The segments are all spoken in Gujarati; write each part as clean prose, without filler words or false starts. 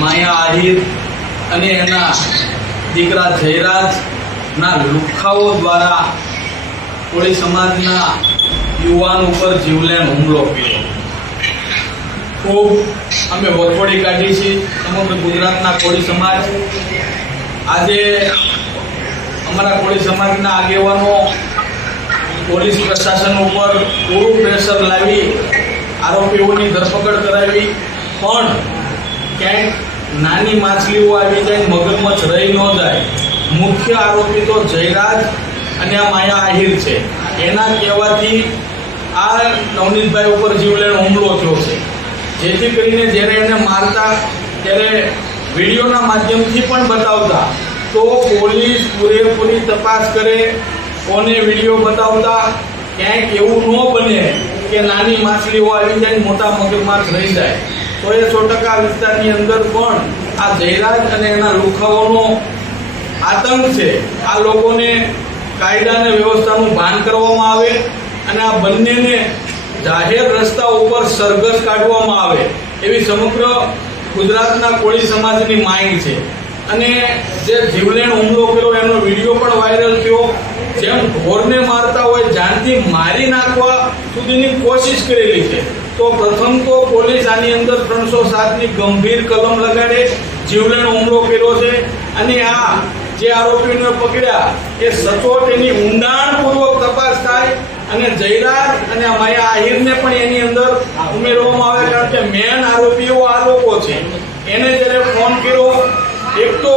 માયા આહિર અને એના દીકરા જયરાજના લુખ્ખાઓ દ્વારા કોળી સમાજના યુવાન ઉપર જીવલેણ હુમલો કર્યો. ખૂબ અમે વખોડી કાઢી છે સમગ્ર ગુજરાતના કોળી સમાજ. આજે અમારા કોળી સમાજના આગેવાનો પોલીસ પ્રશાસન ઉપર પૂરું પ્રેશર લાવી આરોપીઓની ધરપકડ કરાવી, પણ ક્યાંક નાની માછલીઓ આવી જાય, મગરમચ્છ રહી ન જાય. મુખ્ય આરોપી તો જયરાજ અને આ માયા આહિર છે. એના કહેવાથી આ નવનીતભાઈ ઉપર જીવલેણ હુમલો થયો છે. જેથી કરીને જ્યારે એને મારતા ત્યારે વિડીયોના માધ્યમથી પણ બતાવતા તો પોલીસ પૂરેપૂરી તપાસ કરે, કોને વિડીયો બતાવતા ક્યાંક એવું ન બને કે નાની માછલીઓ આવી જાય, મોટા મગરમચ્છ રહી જાય. તો એ 100% વિસ્તારની અંદર પણ આ જયરાજ અને એના લુખાઓનો આતંક છે. આ લોકોને કાયદા અને વ્યવસ્થાનું ભાન કરવામાં આવે અને આ બંનેને જાહેર રસ્તા ઉપર સરઘસ કાઢવામાં આવે એવી સમગ્ર ગુજરાતના કોળી સમાજની માંગ છે. અને જે જીવલેણ હુમલો કર્યો એનો વિડીયો પણ વાયરલ થયો. જેમ ઢોરને મારતા હોય જાનથી મારી નાખવા સુધીની કોશિશ કરેલી છે. તો પ્રથમ તો પોલીસ આની અંદર 307ની ગંભીર કલમ લગાડે, જીવલેણ હુમલો કર્યો છે. અને આ જે આરોપીને પકડ્યા એ સચોટ એની ઊંડાણપૂર્વક તપાસ થાય અને જયરાજ અને માયા આહિરને પણ એની અંદર ઉમેરવામાં આવે. કારણ કે મેન આરોપીઓ આ લોકો છે. એને જ્યારે ફોન કર્યો, એક તો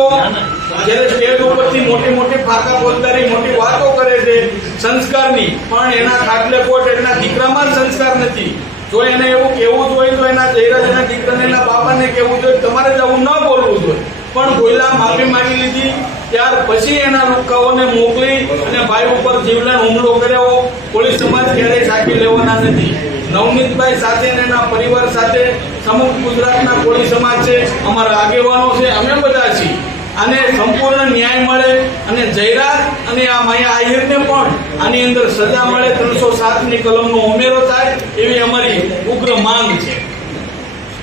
જ્યારે સ્ટેજ ઉપરથી મોટી મોટી ફાકા બોલતારી મોટી વાતો કરે છે સંસ્કારની, પણ એના ખાટલે કોટ એના દીકરામાં જ સંસ્કાર નથી. જો એને એવું કહેવું જોઈએ તો એના જયરાજ એના દીકરાને એના બાપાને કહેવું જોઈએ તમારે જવું ન બોલવું જોઈએ. પણ ગોયલા માફી માંગી લીધી. ત્યાર પછી એના લુખ્ખાઓને મોકલી અને ભાઈ ઉપર જીવલેણ હુમલો કર્યો. પોલીસ સમાજ ક્યારેય સાચી લેવાના નથી. નવનીતભાઈ સાથે અને એના પરિવાર સાથે સમગ્ર ગુજરાતના કોળી સમાજ છે, અમારા આગેવાનો છે, અમે બધા છીએ. આને સંપૂર્ણ ન્યાય મળે અને જયરાજ અને આ માયા આહિરને પણ આની અંદર સજા મળે, 307ની કલમનો ઉમેરો થાય એવી અમારી ઉગ્ર માંગ છે.